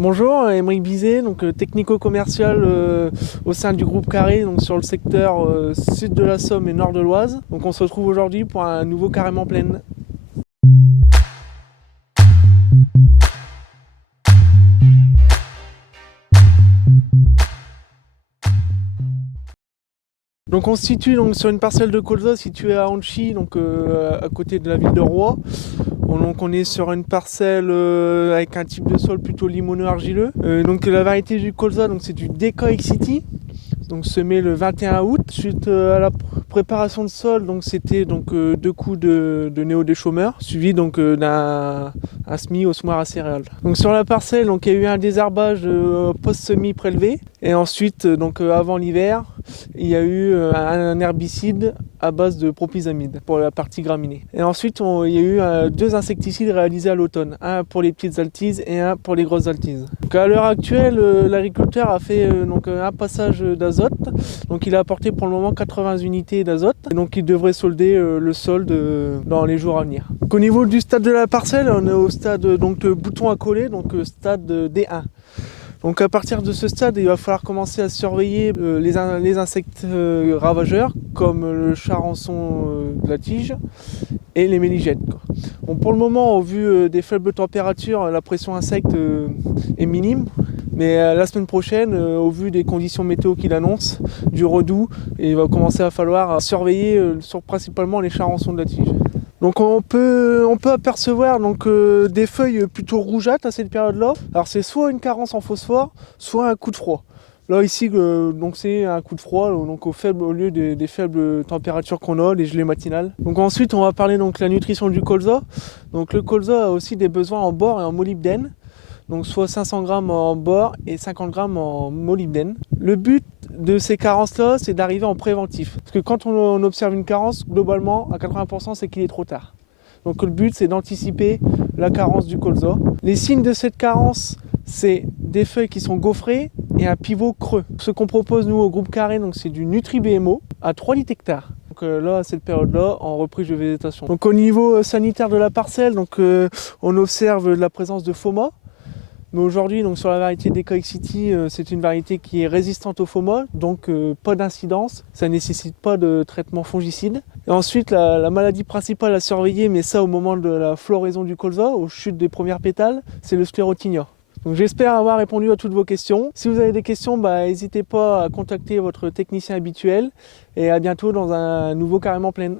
Bonjour, Émeric Bizet, donc technico-commercial au sein du groupe Carré, donc sur le secteur sud de la Somme et nord de l'Oise. Donc on se retrouve aujourd'hui pour un nouveau carrément plein. Donc on se situe donc sur une parcelle de colza située à Anchy, donc à côté de la ville de Roye. Donc on est sur une parcelle avec un type de sol plutôt limoneux argileux. Donc la variété du colza, donc c'est du Decoy City, donc semé le 21 août. Suite à la préparation de sol, donc c'était donc 2 coups de néo-déchaumeur, suivi donc d'un semis au semoir à céréales. Donc sur la parcelle, donc il y a eu un désherbage post-semis prélevé, et ensuite donc avant l'hiver, il y a eu un herbicide à base de propyzamide pour la partie graminée. Et ensuite, il y a eu 2 insecticides réalisés à l'automne, un pour les petites altises et un pour les grosses altises. Donc à l'heure actuelle, l'agriculteur a fait donc un passage d'azote. Donc il a apporté pour le moment 80 unités d'azote. Et donc il devrait solder le solde dans les jours à venir. Donc, au niveau du stade de la parcelle, on est au stade donc bouton à coller, donc stade D1. Donc à partir de ce stade, il va falloir commencer à surveiller les insectes ravageurs comme le charançon de la tige et les méligètes. Bon, pour le moment, au vu des faibles températures, la pression insecte est minime. Mais la semaine prochaine, au vu des conditions météo qu'il annonce, du redoux, il va commencer à falloir surveiller sur principalement les charançons de la tige. Donc on peut apercevoir donc, des feuilles plutôt rougeâtres à cette période-là. Alors c'est soit une carence en phosphore, soit un coup de froid. Là ici, donc c'est un coup de froid, donc au lieu des faibles températures qu'on a, les gelées matinales. Donc ensuite on va parler donc de la nutrition du colza. Donc le colza a aussi des besoins en bore et en molybdène. Donc soit 500 grammes en bore et 50 grammes en molybdène. Le but de ces carences-là, c'est d'arriver en préventif. Parce que quand on observe une carence, globalement, à 80%, c'est qu'il est trop tard. Donc le but, c'est d'anticiper la carence du colza. Les signes de cette carence, c'est des feuilles qui sont gaufrées et un pivot creux. Ce qu'on propose, nous, au groupe Carré, donc c'est du Nutri-BMO à 3 litres hectares. Donc là, à cette période-là, en reprise de végétation. Donc au niveau sanitaire de la parcelle, donc, on observe la présence de FOMA. Mais aujourd'hui, donc sur la variété Decoy City, c'est une variété qui est résistante au FOMA, donc pas d'incidence, ça ne nécessite pas de traitement fongicide. Et ensuite, la maladie principale à surveiller, mais ça au moment de la floraison du colza, aux chutes des premières pétales, c'est le sclérotinia. Donc j'espère avoir répondu à toutes vos questions. Si vous avez des questions, n'hésitez pas à contacter votre technicien habituel, et à bientôt dans un nouveau Carrément Plein.